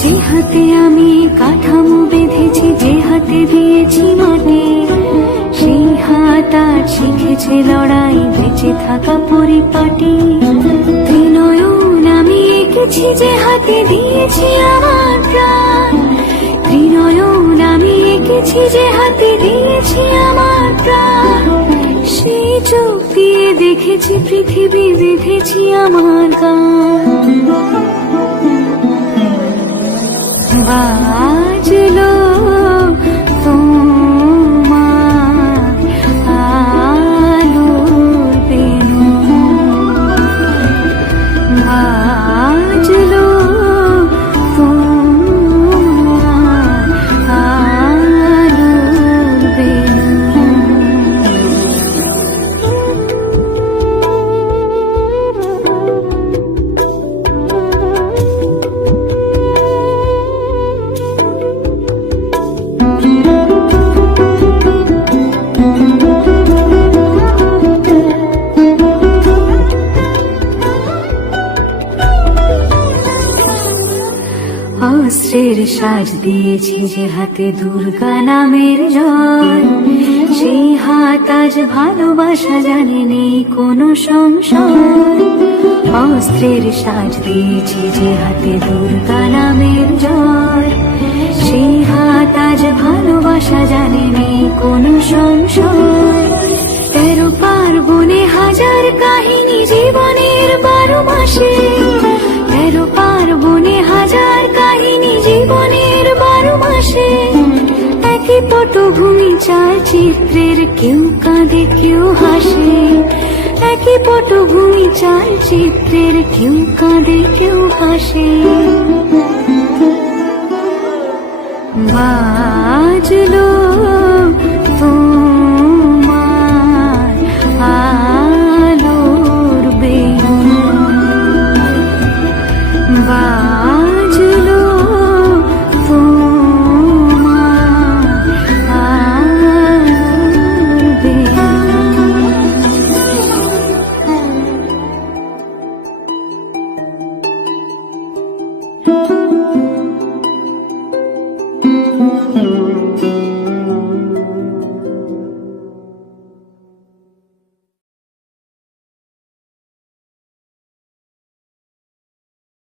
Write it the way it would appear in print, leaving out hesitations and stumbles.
যে হাতে আমি কাঠামো বেঁধেছি, যে হাতে দিয়েছি মাটি, সেই হাত আজ শিখেছে লড়াই, বেঁচে থাকা পরিপাটি। ত্রিনয়ন আমি এঁকেছি, যে হাতে দিয়েছি আমার প্রাণ। ত্রিনয়ন আমি এঁকেছি, যে হাতে দিয়েছি আমার প্রাণ। সেই চোখ দিয়ে দেখেছি পৃথিবী, বেঁধেছি আমার গান। বাজলো তোমার আলোর বেনু, বাজলো তোমার আলোর বেনু। অস্ত্রের সাজ দিয়েছি, যে হাতে দুর্গা নামের জয়, সেই হাত আজ ভালোবাসা জানে, নেই কোনো সংশয়। অস্ত্রের সাজ দিয়েছি, যে হাতে দুর্গা নামের জয়, সেই হাত আজ ভালোবাসা জানে, নেই কোনো সংশয়। 13 পার্বণে হাজার কাহিনী জীবনের 12 মাসে, 13 পার্বণে হাজার কাহিনী জীবনের 12 মাসে। একই পটভূমি চালচিত্রের, কেউ কাঁদে কেউ হাসে। একই পটভূমি চালচিত্রের, কেউ কাঁদে কেউ হাসে। বাজলো